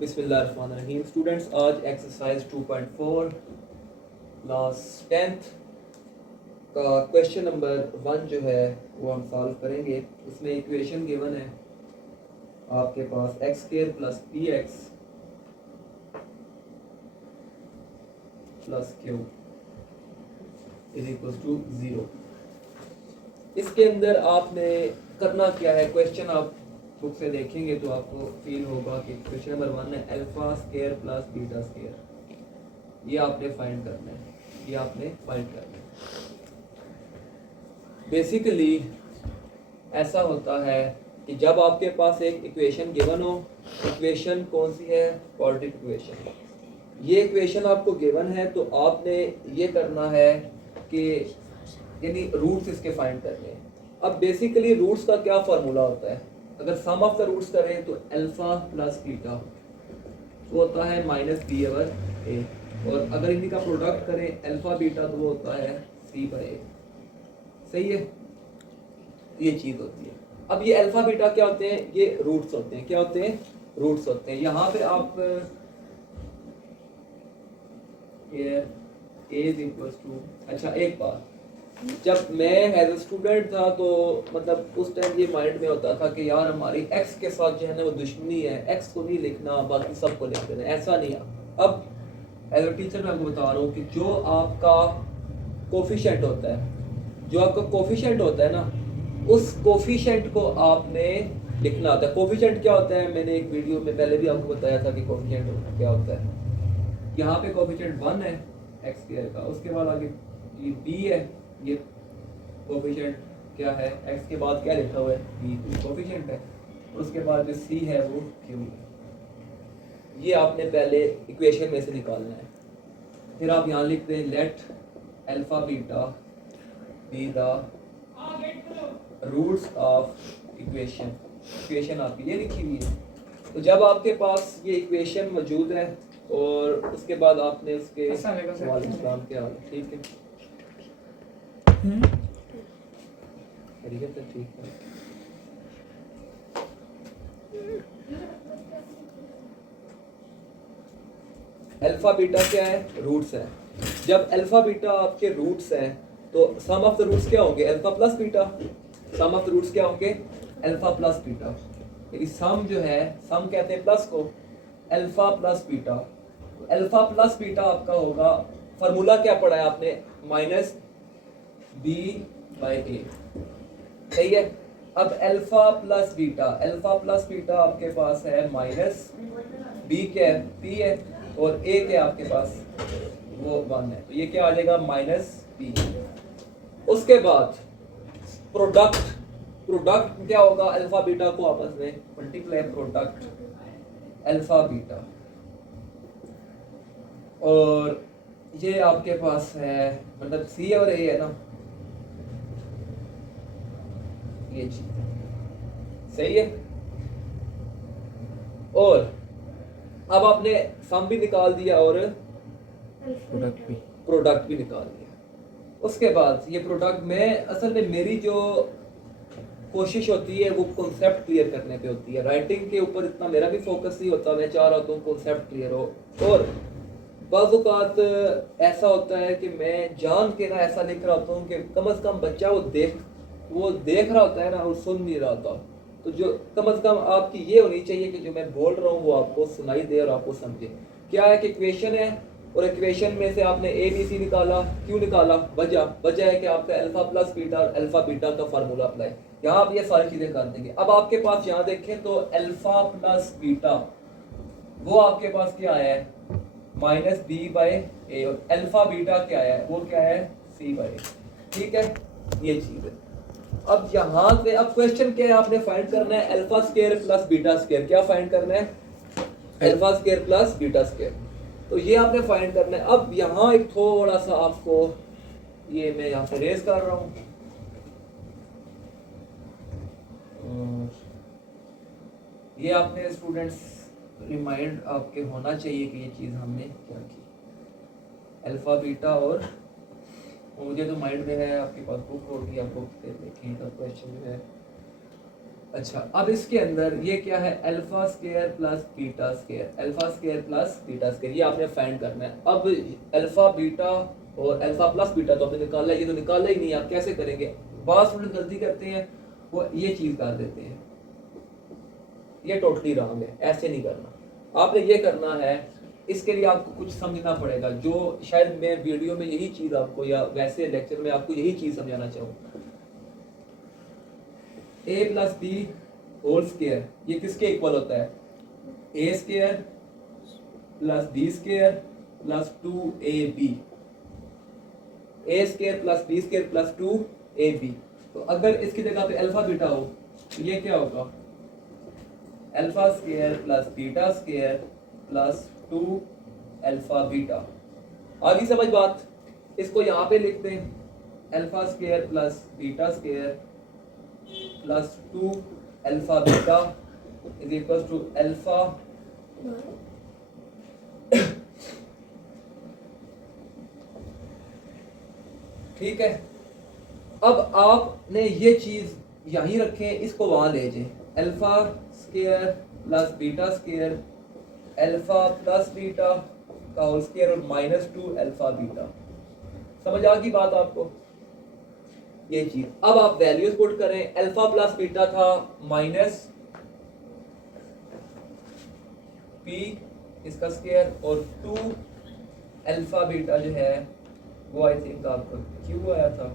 बिस्मिल्लाहिर्रहमानिर्रहीम स्टूडेंट्स, आज exercise 2.4 class 10th का क्वेश्चन नंबर 1 जो है वो हम सॉल्व करेंगे। इसमें इक्वेशन गिवन है आपके पास x square plus p x plus q is equal to 0। इसके अंदर आपने करना क्या है, क्वेश्चन आप बुक से देखेंगे तो आपको फील होगा कि क्वेश्चन नंबर 1 है alpha square plus beta square, ये आपने फाइंड करना है, ये आपने फाइंड करना है। बेसिकली ऐसा होता है कि जब आपके पास एक इक्वेशन गिवन हो, इक्वेशन कौन सी है, क्वाड्रेटिक इक्वेशन, ये इक्वेशन आपको गिवन है तो आपने ये करना है कि यानी रूट्स इसके फाइंड करने हैं। अब बेसिकली रूट्स का क्या फार्मूला होता है, अगर सम ऑफ द रूट्स करें तो अल्फा प्लस बीटा वो होता है माइनस बी ओवर ए, और अगर इनका प्रोडक्ट करें अल्फा बीटा तो वो होता है सी बाई ए। सही है, ये चीज़ होती है। अब ये अल्फा बीटा क्या होते हैं, ये रूट्स होते हैं। क्या होते हैं, रूट्स होते हैं। यहाँ पे आप ये a इज इक्वल टू, अच्छा एक बात, जब मैं एज ए स्टूडेंट था तो मतलब उस टाइम ये माइंड में होता था कि यार हमारी एक्स के साथ जो है ना वो दुश्मनी है, एक्स को नहीं लिखना बाकी सबको लिख देना, ऐसा नहीं है। अब एज ए टीचर मैं आपको बता रहा हूँ कि जो आपका कोफिशिएंट होता है, जो आपका कोफिशिएंट होता है ना, उस कोफिशिएंट को आपने लिखना होता है। कोफिशिएंट क्या होता है, मैंने एक वीडियो में पहले भी आपको बताया था कि कोफिशिएंट क्या होता है। यहाँ पे कोफिशिएंट 1 है एक्स स्क्वायर का, उसके बाद आगे ये b है, ये कोफिशिएंट क्या है, x के बाद क्या लिखा हुआ है b कोफिशिएंट है, और उसके बाद जो c है वो q है। ये आपने पहले इक्वेशन में से निकालना है। फिर आप यहाँ लिख दें let alpha beta be the roots of equation. Equation आपकी ये लिखी हुई है। तो जब आपके पास ये इक्वेशन मौजूद है और उसके बाद आपने उसके वालेकुम क्या हाल है, ठीक है, खैरियत है, ठीक है। अल्फा बीटा क्या है, रूट्स है। जब अल्फा बीटा आपके रूट्स हैं तो सम ऑफ द रूट्स क्या होंगे, alpha plus beta. Sum of the roots क्या होंगे, अल्फा प्लस बीटा। यानी सम जो है, सम कहते हैं प्लस को, alpha plus beta. Alpha plus beta आपका होगा, फार्मूला क्या पढ़ा है आपने, माइनस बी बाई ए। सही है। अब alpha plus beta, alpha plus beta आपके पास है माइनस बी क्या है, पी है, और ए क्या आपके पास वो 1 है, तो ये क्या आ जाएगा माइनस पी। उसके बाद प्रोडक्ट, प्रोडक्ट क्या होगा, अल्फा बीटा को आपस में मल्टीप्लाई, प्रोडक्ट अल्फा बीटा, और ये आपके पास है मतलब सी और ए है ना, ये चीज सही है। और अब आपने सम भी निकाल दिया और प्रोडक्ट भी निकाल दिया। उसके बाद ये प्रोडक्ट में असल में मेरी जो कोशिश होती है वो कॉन्सेप्ट क्लियर करने पे होती है। राइटिंग के ऊपर इतना मेरा भी फोकस नहीं होता, मैं चाह रहा हूँ कॉन्सेप्ट क्लियर हो। और बाज़ औक़ात ऐसा होता है कि मैं जान के ना ऐसा लिख रहा होता हूँ कि कम से कम बच्चा वो देख रहा होता है ना, वो सुन नहीं रहा होता। तो जो कम से कम आपकी ये होनी चाहिए कि जो मैं बोल रहा हूँ वो आपको सुनाई दे और आपको समझे। क्या है कि इक्वेशन है, और इक्वेशन में से आपने ए बी सी निकाला, क्यों निकाला, वजह है कि आपका अल्फा प्लस बीटा और अल्फा बीटा का फार्मूला अप्लाई, यहाँ आप ये सारी चीज़ें कर देंगे। अब आपके पास यहाँ देखें तो अल्फा प्लस बीटा वो आपके पास क्या आया है, माइनस बी बाई ए, और अल्फा बीटा क्या है, वो क्या है सी बाई। ठीक है, ये चीज़ है। अब यहाँ से अब क्वेश्चन क्या है, आपने फाइंड करना है alpha square plus beta square. क्या फाइंड करना है, alpha square plus beta square, तो ये आपने फाइंड करना है। अब यहाँ एक थोड़ा सा आपको ये मैं यहाँ पे रेज कर रहा हूँ, ये आपने स्टूडेंट्स रिमाइंड आपके होना चाहिए कि ये चीज़ हमने क्या की, अल्फा बीटा। और मुझे तो माइंड में है, आपके पास बुक होगी, आप बुक से देखें तो क्वेश्चन जो है अच्छा, अब इसके अंदर ये क्या है, alpha square plus beta square, alpha square plus beta square, ये आपने फाइंड करना है। अब अल्फा बीटा और अल्फा प्लस बीटा तो आपने निकाला, ये तो निकाला ही नहीं, आप कैसे करेंगे? बहुत स्टूडेंट गलती करते हैं, वो ये चीज कर देते हैं, ये टोटली रॉन्ग है, ऐसे नहीं करना। आपने ये करना है, इसके लिए आपको कुछ समझना पड़ेगा, जो शायद मैं वीडियो में यही चीज आपको या वैसे लेक्चर में आपको यही चीज समझाना चाहूँ। A plus b whole square ये किसके इक्वल होता है? A square plus b square plus 2ab, a square plus b square plus 2ab। तो अगर इसकी जगह पे अल्फा बीटा हो तो ये क्या होगा? Alpha square plus beta square plus 2 alpha beta. आगे समझ बात, इसको यहाँ पे लिखते हैं, alpha square plus beta square plus 2 alpha beta is equal to alpha ठीक है। अब आपने ये चीज यहीं रखें, इसको वहां ले जाए, alpha square plus beta square alpha plus beta का होल स्क्वायर और -2 अल्फा बीटा। समझ आ गई बात आपको? ये चीज। अब आप वैल्यूज पुट करें, अल्फा प्लस बीटा था माइनस पी इसका स्क्वायर और 2 अल्फा बीटा जो है वो आई थिंक आपको क्यों आया था,